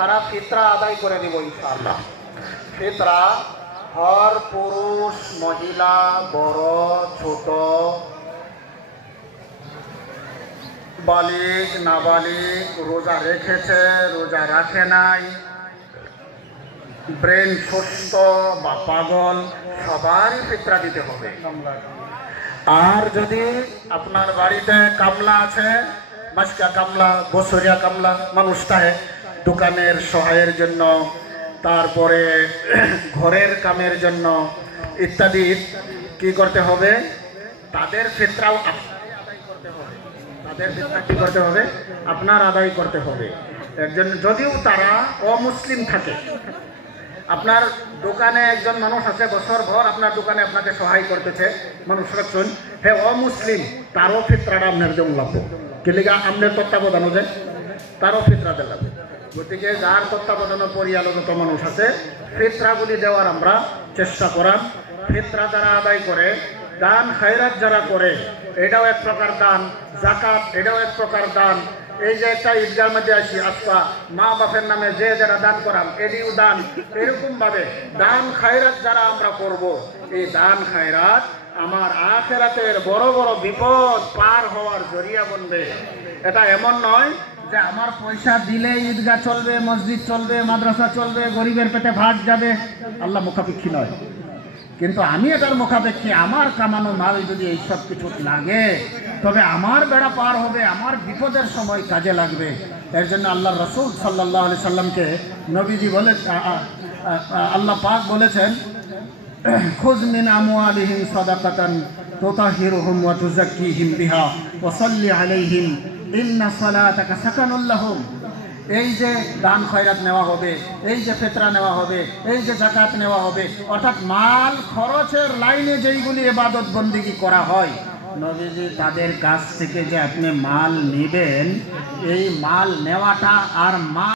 তারা ফিতরা আদায় করে দিব ইনশাআল্লাহ। ফিতরা হর পুরুষ মহিলা বড় ছোট বালিগ নাবালিগ রোজা রেখেছে রোজা রাখে নাই ব্রেন সুস্থ বা পাগল সবারই ফিতরা দিতে হবে। আর যদি আপনার বাড়িতে কামলা আছে মাসকা কামলা বছরিয়া কামলা মানুষটা দোকানের সহায়ের জন্য তারপরে ঘরের কামের জন্য ইত্যাদি কি করতে হবে তাদের ফিতরাও আদায় করতে হবে। তাদের ফিতরা কি করতে হবে আপনার আদায় করতে হবে। এর জন্য যদিও তারা অমুসলিম থাকে আপনার দোকানে একজন মানুষ আছে বছর ভর আপনার দোকানে আপনাকে সহায় করতেছে মানুষ রাখছেন হে অমুসলিম তারও ফিতরাটা আপনার যেমন লাগবে কিলিগা আপনার তত্ত্বাবধান যে তারও ফিতরা দিতে লাগবে। গতিকে যার তত্ত্বাবধানে পরিচালিত মানুষ আছে ফিতরাগুলি দেওয়ার আমরা চেষ্টা করাম। ফিতরা যারা আদায় করে দান খায়রাত যারা করে এটাও এক প্রকার দান যাকাত এটাও এক প্রকার দান। এই যে একটা ঈদগার মধ্যে আসি আজকা মা বাপের নামে যে যারা দান করাম এটিও দান। এরকম ভাবে দান খায়রাত যারা আমরা করব এই দান খায়রাত আমার আখিরাতের বড় বড় বিপদ পার হওয়ার জরিয়া বনবে। এটা এমন নয় যে আমার পয়সা দিলে ঈদগাহ চলবে মসজিদ চলবে মাদ্রাসা চলবে গরিবের পেটে ভাত যাবে আল্লাহ মুখাপেক্ষী নয়। কিন্তু আমি এটার মুখাপেক্ষী আমার কামানো মাল যদি এইসব কিছু লাগে তবে আমার বেড়া পার হবে আমার বিপদের সময় কাজে লাগবে। এর জন্য আল্লাহ রসুল সাল্লাল্লাহু আলাইহি সাল্লামকে নবীজি বলে আল্লাহ পাক বলেছেন খুয মিন আমওয়ালিহিম সাদাকাতান তুতাহিরুহুম ওয়া তুযাক্কিহিম বিহা ওয়া সাল্লি আলাইহিম ইন্না সালাতাকা সাকানুল লাহুম। এই যে দান খয়রাত নেওয়া হবে এই যে ফিতরা নেওয়া হবে এই যে যাকাত নেওয়া হবে অর্থাৎ মাল খরচের লাইনে যেইগুলি ইবাদত বন্দেগী করা হয় নবীজি তাদের কাছ থেকে যে আপনি মাল নেবেন এই মাল নেওয়াটা আর মাল